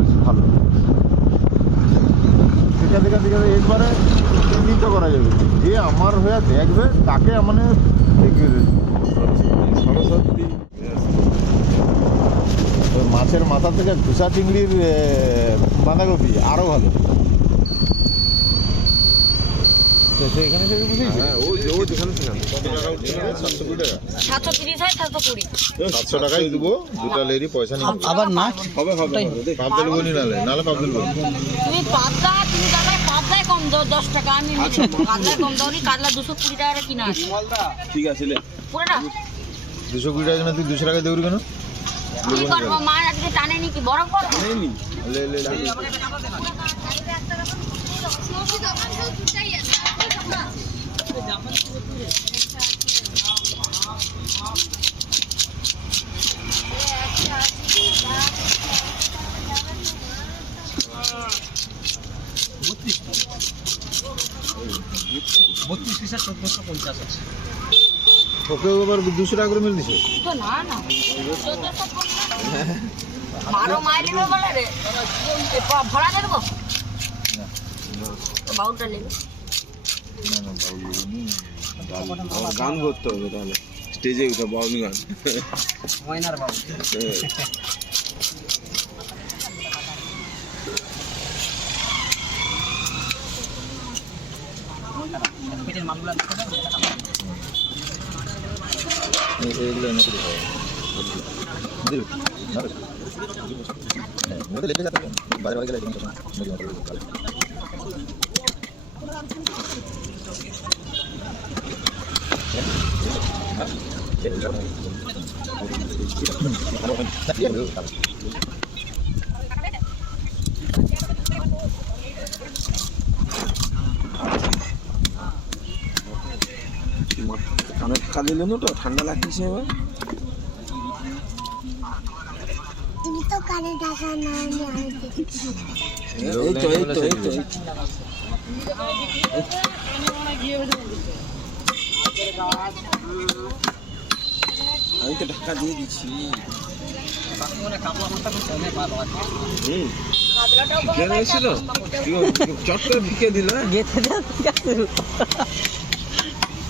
আছে ভালো। সেখান থেকে থেকে একবারে চিহ্নিত করা যাবে। যে আমার হয়ে দেখবে তাকে মানে। সরস্বতী মাছের মাথা থেকে ঘুষা চিংড়ির বাঁধাকপি আরও ভালো। এখানে থেকে বুঝেছি হ্যাঁ ও ও যেখানে সেখানে টাকা উঠছে সাতশো কুড়ি টাকা সাতশো তিরিশ হয় সাতশো কুড়ি সাতশো টাকায় দেবো দুটা লেরি পয়সা নিয়ে আবার না হবে হবে বলি নালে নালে বলি তুমি পাবদা তুমি টাকায় পাবদায় কম দাও দশ টাকা আমি কাতলায় কম দাও নি কাতলা দুশো কুড়ি টাকা কিনা আছে ঠিক আছে লে পুরোটা দুশো কুড়ি টাকা তুই দুশো দেবি কেন কি করব মা আজকে টানে নি কি বরফ করব লে লে লে পঞ্চাশ আছে। ওকে আবার দুশো টাকা করে মিল দিছে? না না। মারো মাইল বলে রে। এ ভ- ভাড়া দিয়ে দেবো? বাউলটা নেবে। না না বাবু গান করতে হবে তাহলে। স্টেজে উঠে বাউনি গান। ময়নার বাবু Ini saya learn aku dulu. Dulu. Nak. Mula lebih satu. Baru lagi lagi. Mula lagi. Mula lagi. কানে টাকা দিলেন তো ঠান্ডা লাগতেছে এবার। তুমি তো কানে টাকা না নিয়ে আমি এই তো এই তো এই তো আমি তো। টাকা দিয়ে দিচ্ছি চট করে ঢুকিয়ে দিল হ্যাঁ?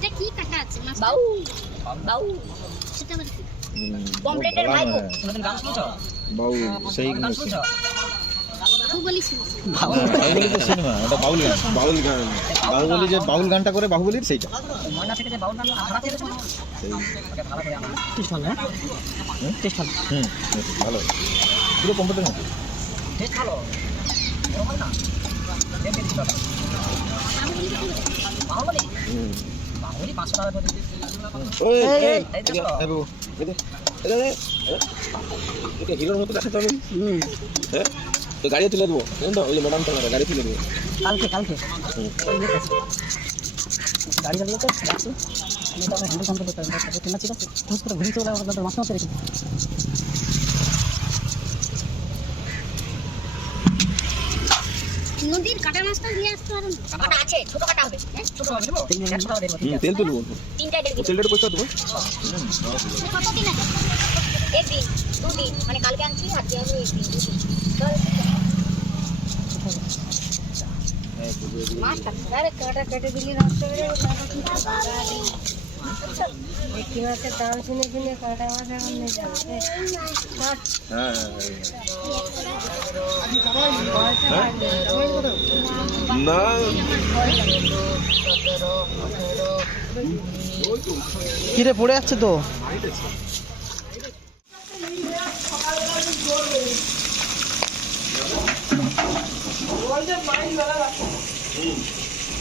এটা কি কাটা আছে বাউ বাউ। সেটা আবার কি? কমপ্লিটের নয়। কোনোদিন গান শুনছো? বাউ সেই গান শুনছো? বাহুবলী সিনেমা। ওটা বাউল যে গানটা করে বাহুবলীর সেইটা। ভালো হ্যাঁ? ভালো। পুরো কম্পিউটার মতো। টেস্ট ভালো। না? দেখে দিচ্ছ বাহুবলি হিরোর মতো দেখাতে হবে হ্যাঁ তো গাড়ি তুলে দেবো তো ওই ম্যাডাম তোমার গাড়ি তুলে দেবো কালকে কালকে গাড়ি চালিয়ে তো যাচ্ছি আমি তো হ্যান্ডেল কন্ট্রোল করতে হবে ঘুরে চলে মাছ মারতে রেখে নদীর কাটা মাছটা নিয়ে আসতে পারেন কাটা আছে ছোট কাটা হবে। ছোট হবে দেবো? দেবো তেল তুলবো? তিনটাই দেড় ও কেজি তেলটা পয়সা দেবো? কতদিন আছে একদিন দুদিন মানে কালকে আনছি আজকে আমি একদিন দুদিন মাছটা। আরে কাটা কেটে দিলি নষ্ট হয়ে কি মাছের দাম শুনে শুনে কাটা মাছ এখন নিয়ে যাবে কিরে পড়ে যাচ্ছে তো?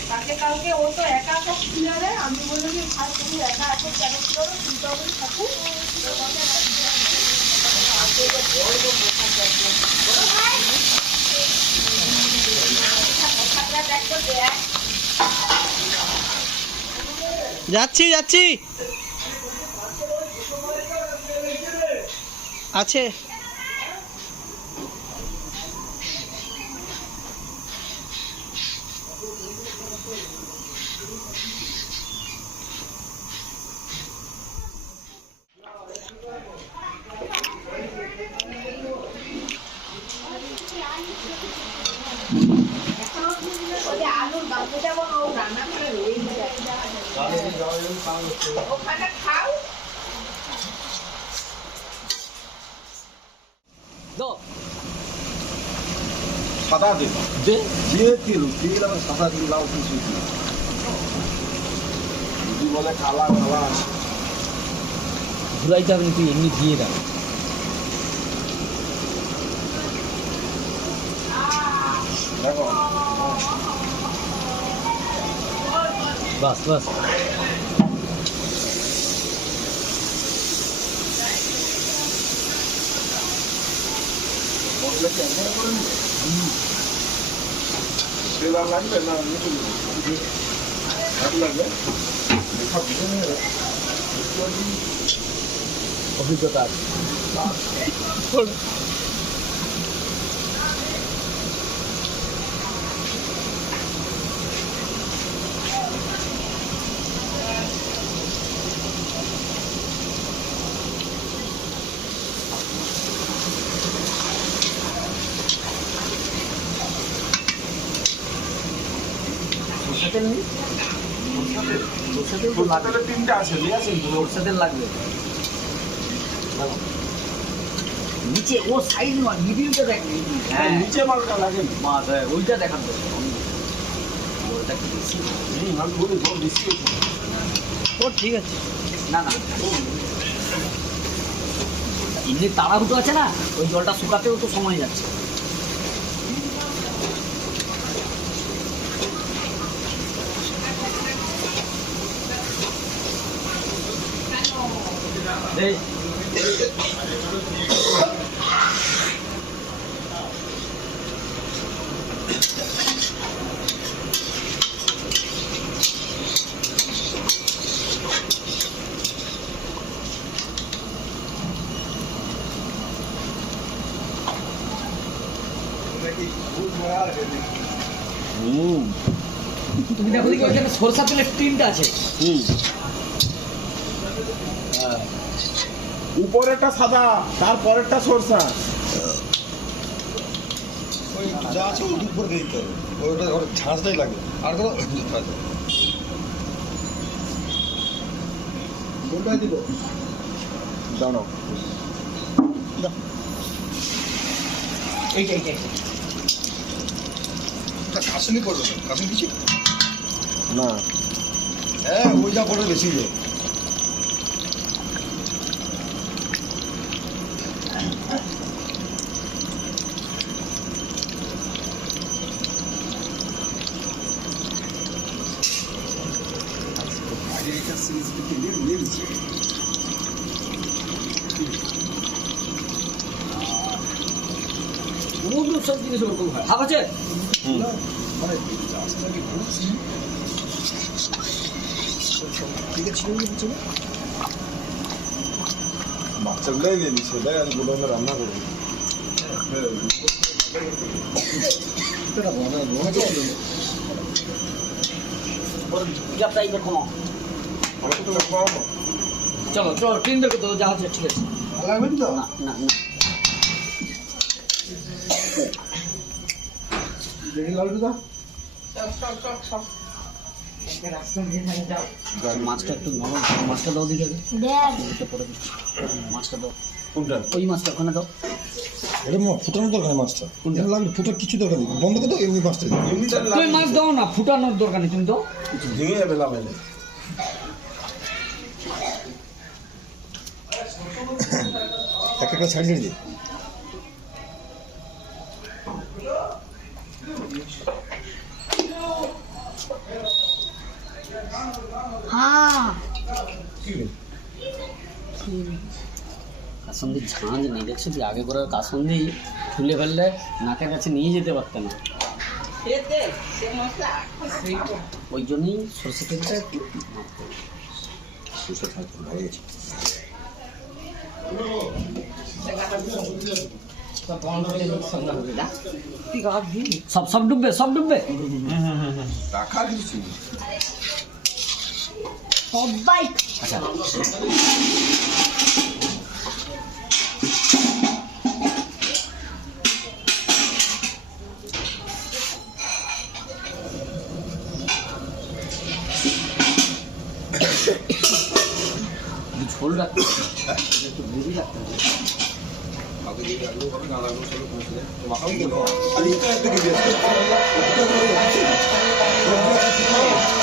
তাকে কালকে ও তো একা একা ক্লিয়ারে আমি বললাম যে ভাই, তুমি একা একা কেন করো চিন্তা করে থাকুক ও যাচ্ছি যাচ্ছি। আছে ওই আলুর গাছে যেমন ও রান্না করে রয়ে যায় ওখানে খাও। সাদা দিন দে দিয়ে তিল তিল আবার সাদা তিল লাউ কিছু যদি বলে কালা কালা ঘুরাইতে হবে তুই এমনি দিয়ে দাও বাস বাস। বললে কি একবারে করে নিবে দেখা অভিজ্ঞতা আছে। সরষের নেই সরষের তো লাগবে তিনটা আছে নিয়ে আসেন সরষের লাগবে। নিচে ও সাইড নয় মিডিলটা দেখ। হ্যাঁ নিচে মালটা লাগে মাছ হ্যাঁ ওইটা দেখান তো। ওটা কি বেশি। হুম, আমি বলি জল বেশি ও ঠিক আছে। না না। এমনি তাড়াহুটো আছে না? ওই জলটা শুকাতেও তো সময় যাচ্ছে। তুমি দেখো ওইখানে সরষা তেলের টিনটা আছে। উপরেরটা সাদা তারপরেরটা সরষা। ওই যা আছে ওই উপর দিতে হবে। ওইটা ওর আর কোনো কোনটাই দিব? জানো কাশুনি কিছু? না। হ্যাঁ ওই যা বেশি যায় জিনিস ওরকম হয় ভাব আছে মানে রাস্তাটাকে ঘুরছি ঠিক আছে ছিল হচ্ছে না বাচ্চাগুলোই দিয়ে দিচ্ছে দেখ আমি গুলো রান্না করব এটা মানে মনে করছিল গ্যাপটা এইবার কমাও আমার তো কম চলো চলো ট্রেন দেখো তো যা হচ্ছে ঠিক আছে লাগবে তো না না না দেখি লালটু মাছটা একটু নরম মাছটা দাও দিকে। মাছটা দাও। কোনটা? ওই মাছটা ওখানে দাও। এটা ফুটানোর দরকার মাছটা। এটা লাগবে ফুটার কিছু দরকার নেই। বন্ধ করে দাও এমনি মাছটা তুমি মাছ দাও না ফুটানোর দরকার নেই তুমি দাও। ভেঙে যাবে লাভেলে এক একটা ছাড়িয়ে দিই হ্যাঁ কাসন্দির ঝাঁঝ নেই দেখছ কি? আগে করে কাসন্দি খুলে ফেললে নাকের কাছে নিয়ে যেতে পারতে না। ওই জন্যই সরষে তেলটা সব সব ডুববে সব ডুববে। সবাই। ঝোল Kalau dia dulu, kalau ngalah dulu selalu punya. Cuma kamu dulu. Alika itu dia. Alika itu.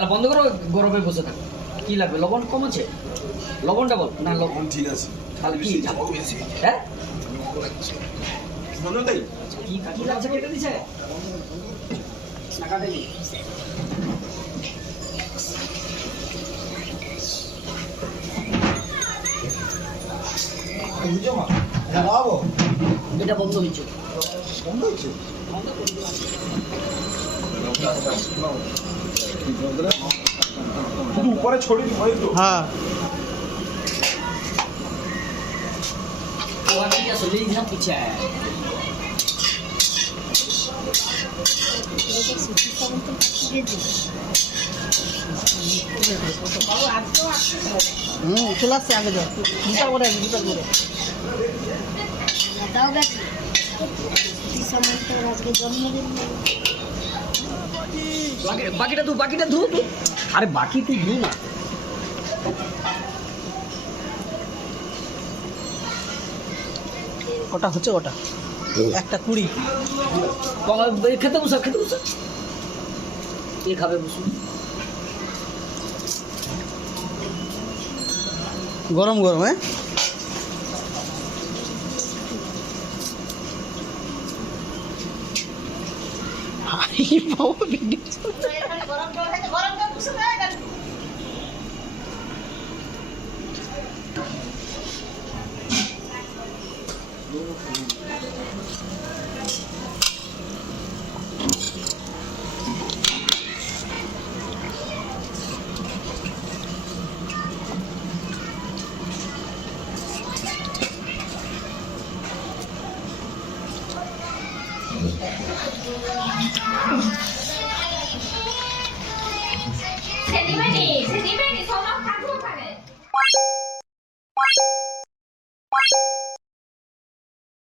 তাহলে বন্ধ করো গরমে বসে থাকো। কি লাগবে? লবণ কম আছে? লবণটা বল। না লবণ। ঠিক আছে। তাহলে কি? হ্যাঁ? কি কি লাগছে কেটে দিছে? এটা বন্ধ হয়েছে। বন্ধ হচ্ছে উপরে ছড়িয়ে পড়ে তো হ্যাঁ वो आगे क्या सुन लीजिए पीछे है হুম চলে আসছে আগে যাও দুটা করে দুটা করে দাদাও গেছে সামন্তর আজকে জন্মদিন বাকি বাকিটা তু বাকিটা ধু তু আরে বাকি তুই ধু না। ওটা হচ্ছে ওটা। একটা কুড়ি। খেতে বসা খেতে বসা। কে খাবে বসুন গরম গরম হ্যাঁ? Gimana?